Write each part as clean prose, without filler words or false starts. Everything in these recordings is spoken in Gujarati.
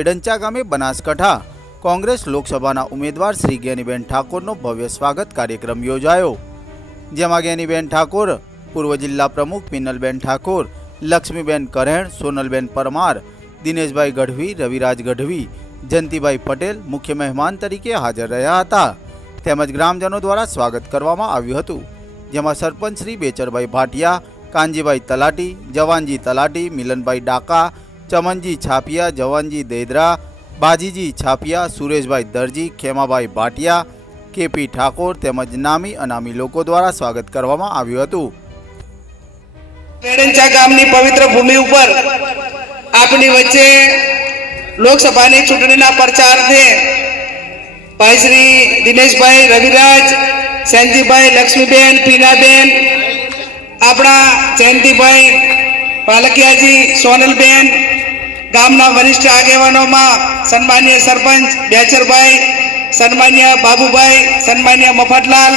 એડંચા ગામે બનાસકાંઠા કોંગ્રેસ લોકસભાના ઉમેદવાર શ્રી જ્ઞાનીબેન ઠાકોરનો ભવ્ય સ્વાગત કાર્યક્રમ યોજાયો, જેમાં જ્ઞાનીબેન ઠાકોર, પૂર્વ જિલ્લા પ્રમુખ પિનલબેન ઠાકોર, લક્ષ્મીબેન કરેણ, સોનલબેન પરમાર, દિનેશભાઈ ગઢવી, રવિરાજ ગઢવી, જયંતિભાઈ પટેલ મુખ્ય મહેમાન તરીકે હાજર રહ્યા હતા. તેમજ ગ્રામજનો દ્વારા સ્વાગત કરવામાં આવ્યું હતું, જેમાં સરપંચ શ્રી બેચરભાઈ ભાટિયા, કાનજીભાઈ તલાટી, જવાનજી તલાટી, મિલનભાઈ ડાકા, ચમનજી છાપિયા, જવાનજી દેદરા, બાજીજી છાપિયા, સુરેશભાઈ દરજી, ખેમાભાઈ ભાટિયા, કેપી ઠાકોર તેમજ નામી અનામી લોકો દ્વારા સ્વાગત કરવામાં આવ્યું હતું. એડંચા ગામની પવિત્ર ભૂમિ ઉપર આપની વચ્ચે લોકસભાની ચૂંટણીના પ્રચારથી ભાઈ શ્રી દિનેશભાઈ, રવિરાજ, સેનજીભાઈ, લક્ષ્મીબેન, પીનાબેન, આપણા જયંતિભાઈ પાલકિયાજી, સોનલબેન, ગામના વરિષ્ઠ આગેવાનોમાં સન્માનીય સરપંચ બેચરભાઈ, સન્માનીય બાબુભાઈ, સન્માનીય મફતલાલ,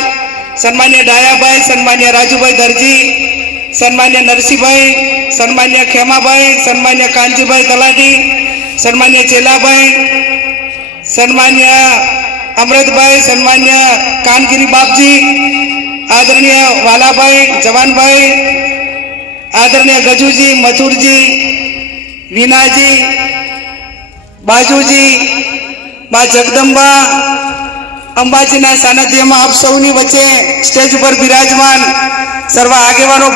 સન્માનીય ડાયાભાઈ, સન્માનીય રાજુભાઈ દરજી, સન્માનીય નરસિંહભાઈ, સન્માનીય ખેમાભાઈ, સન્માનીય કાનજીભાઈ તલાટી, સન્માનીય ચેલાભાઈ, સન્માનીય અમૃતભાઈ, સન્માનીય કાનગીરી બાપજી, આદરણીય વાલાભાઈ, જવાનભાઈ, આદરણીય ગજુજી, મથુરજી, વીનાજી, બાજુજી, મા જગદંબા, અંબાજીના સાનિધ્યમાં આપ સૌની વચ્ચે સ્ટેજ ઉપર બિરાજમાન સર્વ આગેવાનો